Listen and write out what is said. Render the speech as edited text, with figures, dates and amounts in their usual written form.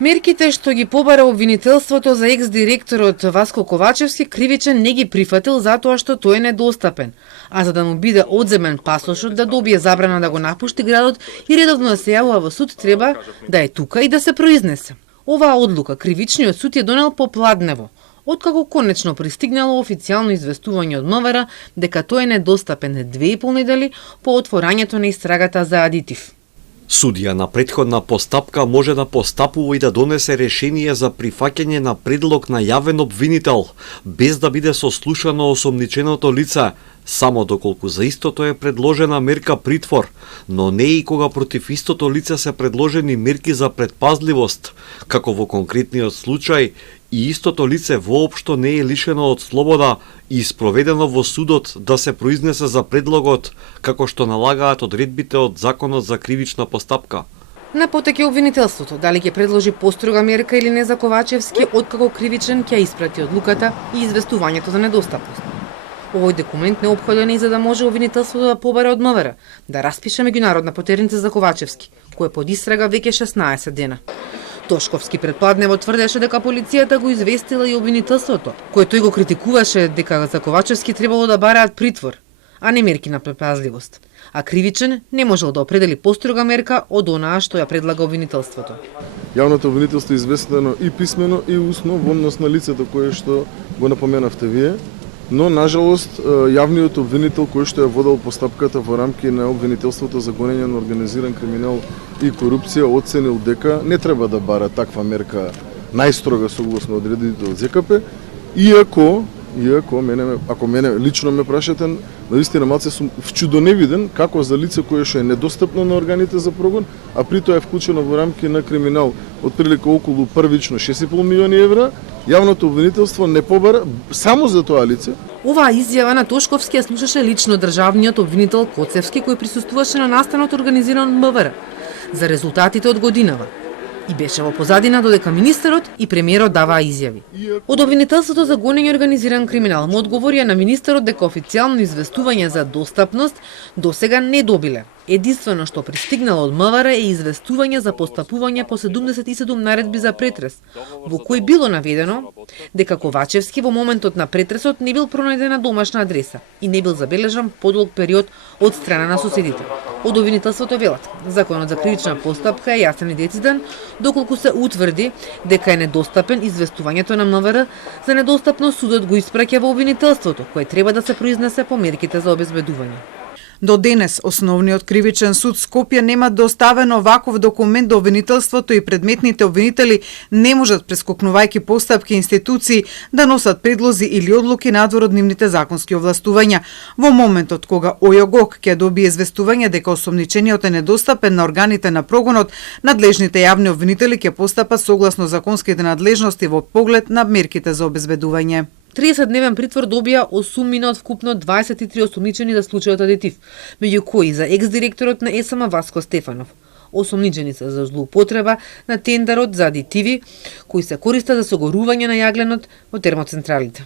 Мерките што ги побара обвинителството за екс-директорот Васко Ковачевски кривичен не ги прифатил затоа што тој е недостапен, а за да му биде одземен пасошот, да добие забрана да го напушти градот и редовно да се јавува во суд, треба да е тука и да се произнесе. Оваа одлука кривичниот суд ја донел попладнево, откако конечно пристигнало официјално известување од МВР дека тој е недостапен 2,5 недели по отворањето на истрагата за адитив. Судија на претходна постапка може да постапува и да донесе решение за прифаќање на предлог на јавен обвинител, без да биде сослушано осомниченото лице, само доколку за истото е предложена мерка притвор, но не и кога против истото лице се предложени мерки за предпазливост, како во конкретниот случај, и истото лице воопшто не е лишено од слобода и спроведено во судот да се произнесе за предлогот, како што налагаат одредбите од Законот за кривична постапка. На потек е обвинителството дали ќе предложи построга мерка или не за Ковачевски, откако кривичен ќе испрати одлуката и известувањето за недостапност. Овој документ неопходен е и за да може обвинителството да побаре од МВР, да распише меѓународна потерница за Ковачевски, кој е под истрага веќе 16 дена. Тошковски предпладнево тврдеше дека полицијата го известила и обвинителството, кој тој го критикуваше дека за Ковачевски требало да бараат притвор, а не мерки на предпазливост. А кривичен не можел да определи построга мерка од онаа што ја предлага обвинителството. Јавното обвинителство е известено и писмено и усно во однос на лицето кое што го напоменавте вие, но нажалост јавниот обвинител кој што ја водел постапката во рамки на обвинителството за гонење на организиран криминал и корупција оценил дека не треба да бара таква мерка најстрога согласно одредбите од ЗКП, иако ако мене лично ме прашате, навистина малце сум вчудоневиден како за лице кое што е недостапно на органите за прогон, а при тоа е вклучено во рамки на криминал од прилика околу првично 6,5 милиони евра, јавното обвинителство не побара само за тоа лице. Оваа изјава на Тошковски ја слушаше лично државниот обвинител Коцевски, кој присуствуваше на настанот организиран од МВР за резултатите од годинава и беше во позадина додека министерот и премиерот даваа изјави. Од обвинителството за гонење организиран криминал му одговорија на министерот дека официјално известување за достапност досега не добиле. Единствено што пристигнало од МВР е известување за постапување по 77 наредби за претрес, во кој било наведено дека Ковачевски во моментот на претресот не бил пронајдена домашна адреса и не бил забележан подолг период од страна на соседите. Од обвинителството велат, Законот за кривична постапка е јасен и дециден, доколку се утврди дека е недостапен известувањето на МВР за недостапност, судот го испраќа во обвинителството, кое треба да се произнесе по мерките за обезбедување. До денес, Основниот кривичен суд Скопје нема доставено ваков документ до обвинителството и предметните обвинители не можат, прескокнувајќи постапки институции, да носат предлози или одлуки надвор од нивните законски овластувања. Во моментот кога ОЈОГОК ќе добие известување дека осомничениот е недостапен на органите на прогонот, надлежните јавни обвинители ќе постапат согласно законските надлежности во поглед на мерките за обезбедување. 30-дневен притвор добија осумнина од вкупно 23 осумничени за случајот адитив, меѓу кои за екс-директорот на ЕСМ Васко Стефанов. Осумничени се за злоупотреба на тендерот за адитиви кои се користат за согорување на јагленот во термоцентралите.